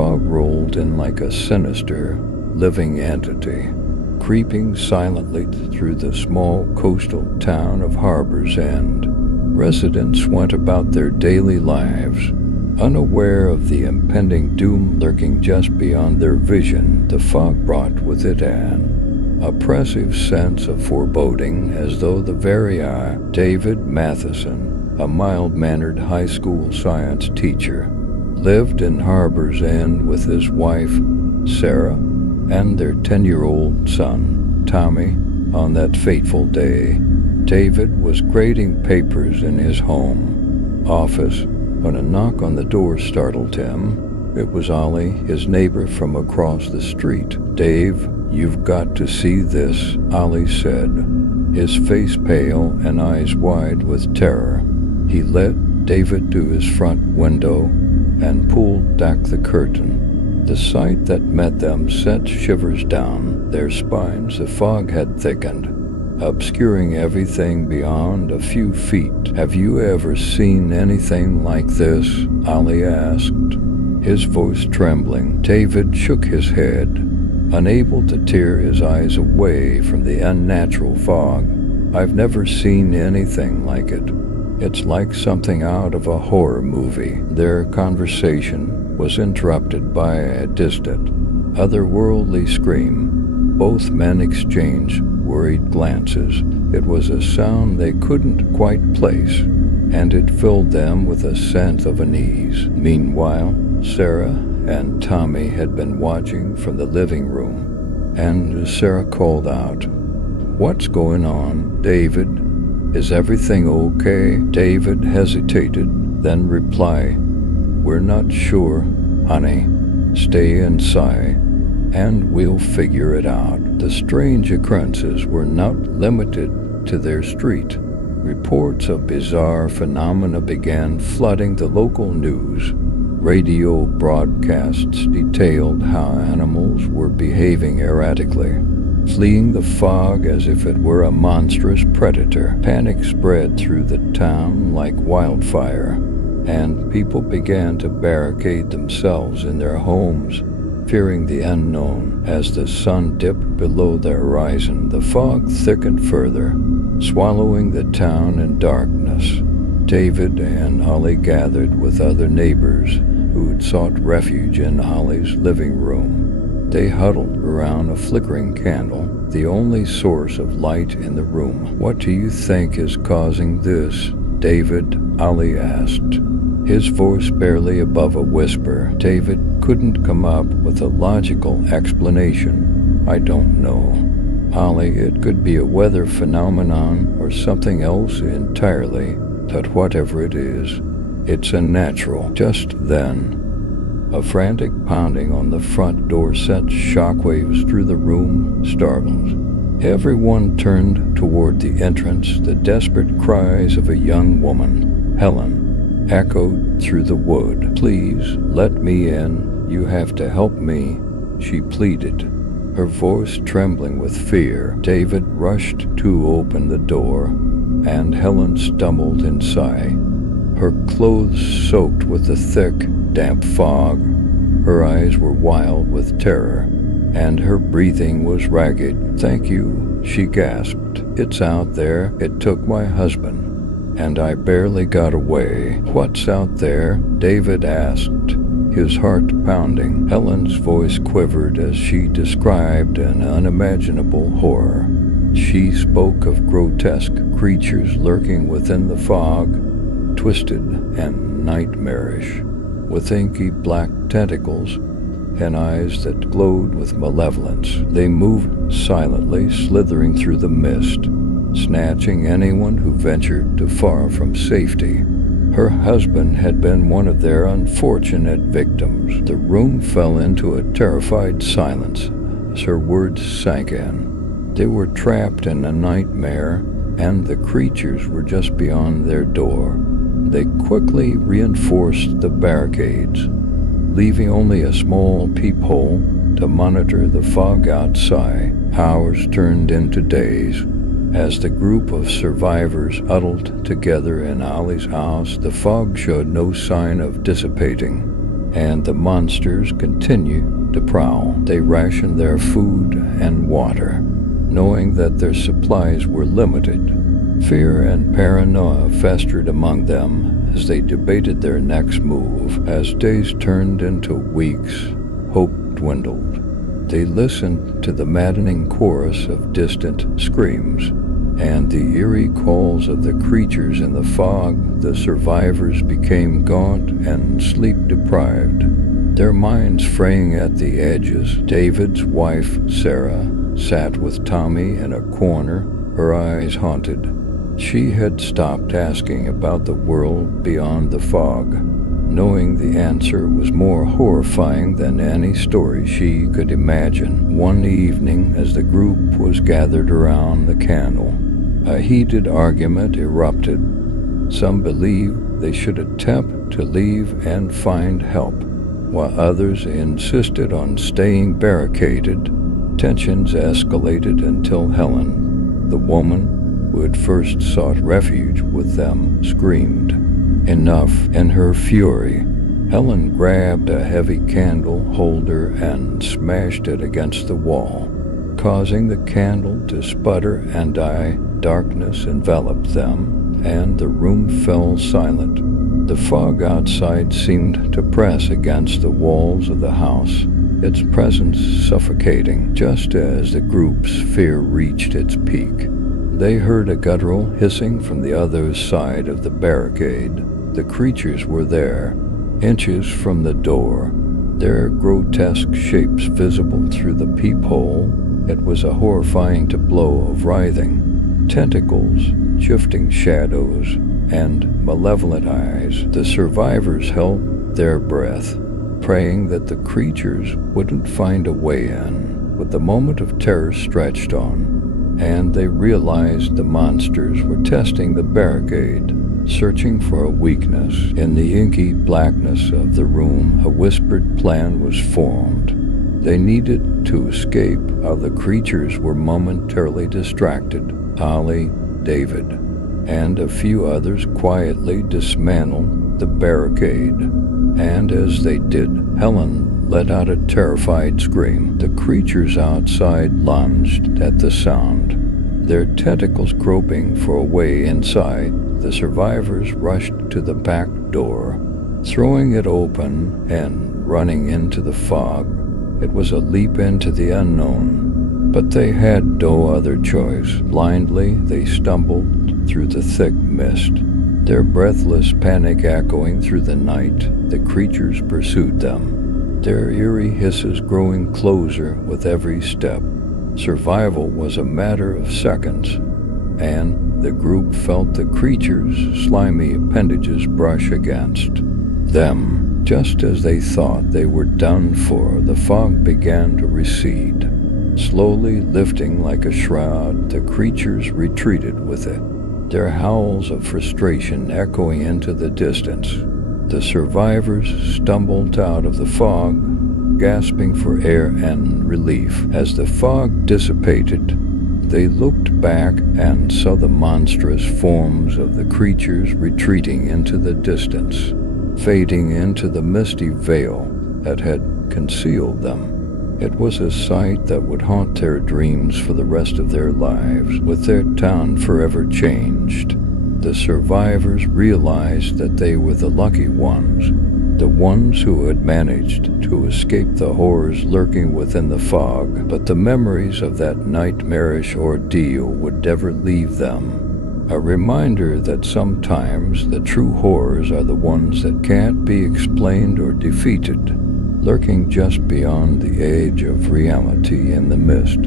fog rolled in like a sinister, living entity, creeping silently through the small coastal town of Harbor's End. Residents went about their daily lives, unaware of the impending doom lurking just beyond their vision. The fog brought with it an oppressive sense of foreboding, as though the very eye. David Matheson, a mild-mannered high school science teacher, lived in Harbor's End with his wife, Sarah, and their 10-year-old son, Tommy. On that fateful day, David was grading papers in his home office when a knock on the door startled him. It was Ollie, his neighbor from across the street. "Dave, you've got to see this," Ollie said, his face pale and eyes wide with terror. He led David to his front window and pulled back the curtain. The sight that met them sent shivers down their spines. The fog had thickened, obscuring everything beyond a few feet. "Have you ever seen anything like this?" Ollie asked, his voice trembling. David shook his head, unable to tear his eyes away from the unnatural fog. "I've never seen anything like it. It's like something out of a horror movie." Their conversation was interrupted by a distant, otherworldly scream. Both men exchanged worried glances. It was a sound they couldn't quite place, and it filled them with a sense of unease. Meanwhile, Sarah and Tommy had been watching from the living room, and Sarah called out, "What's going on, David? Is everything okay?" David hesitated, then replied, "We're not sure, honey. Stay inside, and we'll figure it out." The strange occurrences were not limited to their street. Reports of bizarre phenomena began flooding the local news. Radio broadcasts detailed how animals were behaving erratically, fleeing the fog as if it were a monstrous predator. Panic spread through the town like wildfire, and people began to barricade themselves in their homes, fearing the unknown. As the sun dipped below the horizon, the fog thickened further, swallowing the town in darkness. David and Ollie gathered with other neighbors who'd sought refuge in Ollie's living room. They huddled around a flickering candle, the only source of light in the room. "What do you think is causing this, David?" Ollie asked, his voice barely above a whisper. David couldn't come up with a logical explanation. "I don't know, Ollie. It could be a weather phenomenon or something else entirely, but whatever it is, it's unnatural." Just then, a frantic pounding on the front door sent shockwaves through the room. Startled, everyone turned toward the entrance. The desperate cries of a young woman, Helen, echoed through the wood. "Please, let me in. You have to help me," she pleaded, her voice trembling with fear. David rushed to open the door, and Helen stumbled inside, her clothes soaked with the thick, damp fog. Her eyes were wild with terror, and her breathing was ragged. "Thank you," she gasped. "It's out there. It took my husband, and I barely got away." "What's out there?" David asked, his heart pounding. Helen's voice quivered as she described an unimaginable horror. She spoke of grotesque creatures lurking within the fog, twisted and nightmarish, with inky black tentacles and eyes that glowed with malevolence. They moved silently, slithering through the mist, snatching anyone who ventured too far from safety. Her husband had been one of their unfortunate victims. The room fell into a terrified silence as her words sank in. They were trapped in a nightmare, and the creatures were just beyond their door. They quickly reinforced the barricades, leaving only a small peephole to monitor the fog outside. Hours turned into days. As the group of survivors huddled together in Ollie's house, the fog showed no sign of dissipating. and the monsters continue to prowl. They ration their food and water, knowing that their supplies were limited. Fear and paranoia festered among them as they debated their next move. As days turned into weeks, hope dwindled. They listened to the maddening chorus of distant screams and the eerie calls of the creatures in the fog. The survivors became gaunt and sleep-deprived, their minds fraying at the edges. David's wife, Sarah, sat with Tommy in a corner, her eyes haunted. She had stopped asking about the world beyond the fog, knowing the answer was more horrifying than any story she could imagine. One evening, as the group was gathered around the candle, a heated argument erupted. Some believed they should attempt to leave and find help, while others insisted on staying barricaded. Tensions escalated until Helen, the woman who had first sought refuge with them, screamed enough. In her fury, Helen grabbed a heavy candle holder and smashed it against the wall, causing the candle to sputter and die. Darkness enveloped them, and the room fell silent. The fog outside seemed to press against the walls of the house, its presence suffocating. Just as the group's fear reached its peak, they heard a guttural hissing from the other side of the barricade. The creatures were there, inches from the door, their grotesque shapes visible through the peephole. It was a horrifying tableau of writhing tentacles, shifting shadows, and malevolent eyes. The survivors held their breath, praying that the creatures wouldn't find a way in. But the moment of terror stretched on, and they realized the monsters were testing the barricade, searching for a weakness. In the inky blackness of the room, a whispered plan was formed. They needed to escape while the creatures were momentarily distracted. Ollie, David, and a few others quietly dismantled the barricade, and as they did, Helen let out a terrified scream. The creatures outside lunged at the sound, their tentacles groping for a way inside. The survivors rushed to the back door, throwing it open and running into the fog. It was a leap into the unknown, but they had no other choice. Blindly, they stumbled through the thick mist, their breathless panic echoing through the night. The creatures pursued them, their eerie hisses growing closer with every step. Survival was a matter of seconds, and the group felt the creatures' slimy appendages brush against them. Just as they thought they were done for, the fog began to recede. Slowly lifting like a shroud, the creatures retreated with it, their howls of frustration echoing into the distance. The survivors stumbled out of the fog, gasping for air and relief. As the fog dissipated, they looked back and saw the monstrous forms of the creatures retreating into the distance, fading into the misty veil that had concealed them. It was a sight that would haunt their dreams for the rest of their lives. With their town forever changed, the survivors realized that they were the lucky ones, the ones who had managed to escape the horrors lurking within the fog. But the memories of that nightmarish ordeal would never leave them. A reminder that sometimes the true horrors are the ones that can't be explained or defeated, lurking just beyond the edge of reality in the mist.